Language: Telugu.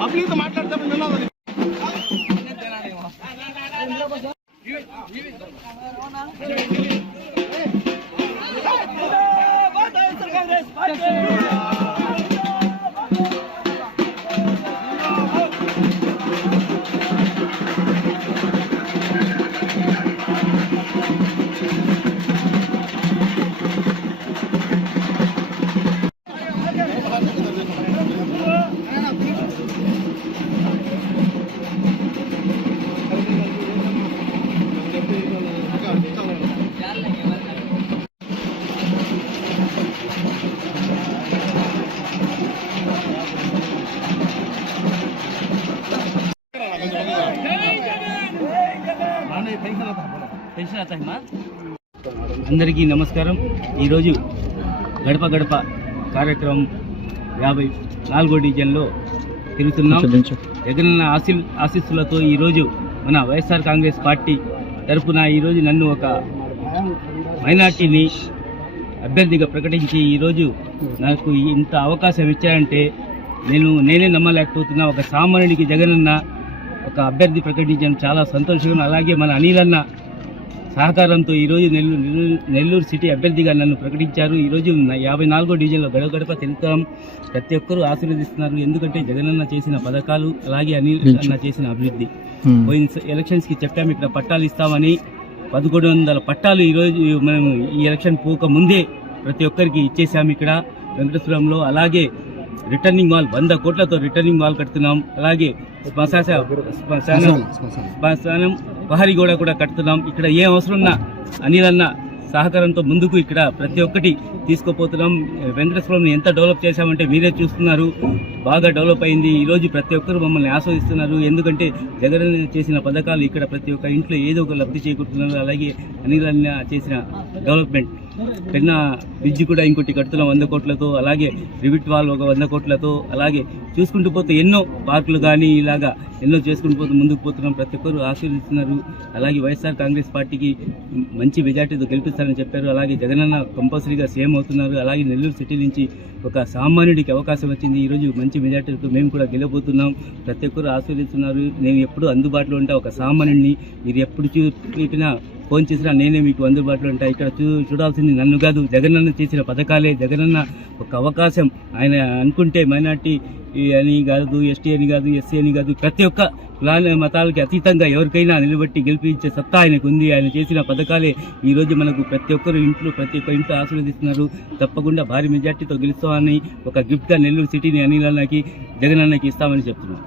పబ్లిక్ మాట్లాడతాం అందరికీ నమస్కారం. ఈరోజు గడప గడప కార్యక్రమం 54వ డివిజన్లో తిరుగుతున్నాం. జగనన్న ఆశీస్సులతో ఈరోజు మన వైఎస్ఆర్ కాంగ్రెస్ పార్టీ తరఫున ఈరోజు నన్ను ఒక మైనార్టీని అభ్యర్థిగా ప్రకటించి ఈరోజు నాకు ఇంత అవకాశం ఇచ్చారంటే నేనే నమ్మలేకపోతున్నా. ఒక సామాన్యుడికి జగనన్న ఒక అభ్యర్థి ప్రకటించడం చాలా సంతోషంగా. అలాగే మన అనిలన్న సహకారంతో ఈరోజు నెల్లూరు సిటీ అభ్యర్థిగా నన్ను ప్రకటించారు. ఈరోజు 54వ డివిజన్లో గడప గడప తిరుగుతాం. ప్రతి ఒక్కరూ ఆశీర్వదిస్తున్నారు. ఎందుకంటే జగనన్న చేసిన పథకాలు, అలాగే అనిలన్న చేసిన అభివృద్ధి. పోయిన ఎలక్షన్స్కి చెప్పాము ఇక్కడ పట్టాలు ఇస్తామని. 1100 పట్టాలు ఈరోజు మేము ఈ ఎలక్షన్ పోక ముందే ప్రతి ఒక్కరికి ఇచ్చేసాము ఇక్కడ వెంకటేశ్వరంలో. అలాగే రిటర్నింగ్ వాల్ 100 కోట్లతో రిటర్నింగ్ వాల్ కడుతున్నాం. అలాగే శ్మశానం ప్రహరీ కూడా కడుతున్నాం. ఇక్కడ ఏం అవసరం ఉన్నా అనిలన్న సహకారంతో ముందుకు ఇక్కడ ప్రతి ఒక్కటి తీసుకుపోతున్నాం. వెంకటేశ్వరంని ఎంత డెవలప్ చేశామంటే మీరే చూస్తున్నారు. బాగా డెవలప్ అయింది. ఈరోజు ప్రతి ఒక్కరు మమ్మల్ని ఆస్వాదిస్తున్నారు. ఎందుకంటే జగన్ చేసిన పథకాలు ఇక్కడ ప్రతి ఒక్క ఇంట్లో ఏదో ఒక లబ్ధి చేకూరుతున్నారు. అలాగే అనిలన్న చేసిన డెవలప్మెంట్ పెన్న బ్రిడ్జ్ కూడా ఇంకోటి కడుతున్నాం 100 కోట్లతో. అలాగే రివిట్ వాల్ ఒక 100 కోట్లతో. అలాగే చూసుకుంటూ పోతే ఎన్నో పార్కులు కానీ ఇలాగా ఎన్నో చేసుకుంటూ పోతూ ముందుకు పోతున్నాం. ప్రతి ఒక్కరు ఆశీర్వదిస్తున్నారు. అలాగే వైఎస్ఆర్ కాంగ్రెస్ పార్టీకి మంచి మెజార్టీతో గెలిపిస్తారని చెప్పారు. అలాగే జగనన్న కంపల్సరీగా సీఎం అవుతున్నారు. అలాగే నెల్లూరు సిటీ నుంచి ఒక సామాన్యుడికి అవకాశం వచ్చింది. ఈరోజు మంచి మెజార్టీతో మేము కూడా గెలవబోతున్నాం. ప్రతి ఒక్కరు ఆశీర్వదిస్తున్నారు. నేను ఎప్పుడు అందుబాటులో ఉంటా. ఒక సామాన్యుడిని మీరు ఎప్పుడు చూపినా ఫోన్ చేసినా నేనే మీకు అందుబాటులో ఉంటాయి. ఇక్కడ చూడాల్సింది నన్ను కాదు, జగనన్న చేసిన పథకాలే. జగనన్న ఒక అవకాశం ఆయన అనుకుంటే మైనార్టీ అని కాదు, ఎస్టీ అని కాదు, ఎస్సీ అని కాదు, ప్రతి ఒక్క కులాల మతాలకి అతీతంగా ఎవరికైనా నిలబెట్టి గెలిపించే సత్తా ఆయనకు ఉంది. ఆయన చేసిన పథకాలే ఈరోజు మనకు ప్రతి ఒక్క ఇంట్లో ఆశీర్వదిస్తున్నారు. తప్పకుండా భారీ మెజార్టీతో గెలుస్తామని ఒక గిఫ్ట్గా నెల్లూరు సిటీని అనిలన్నకి జగనన్నకి ఇస్తామని చెప్తున్నాం.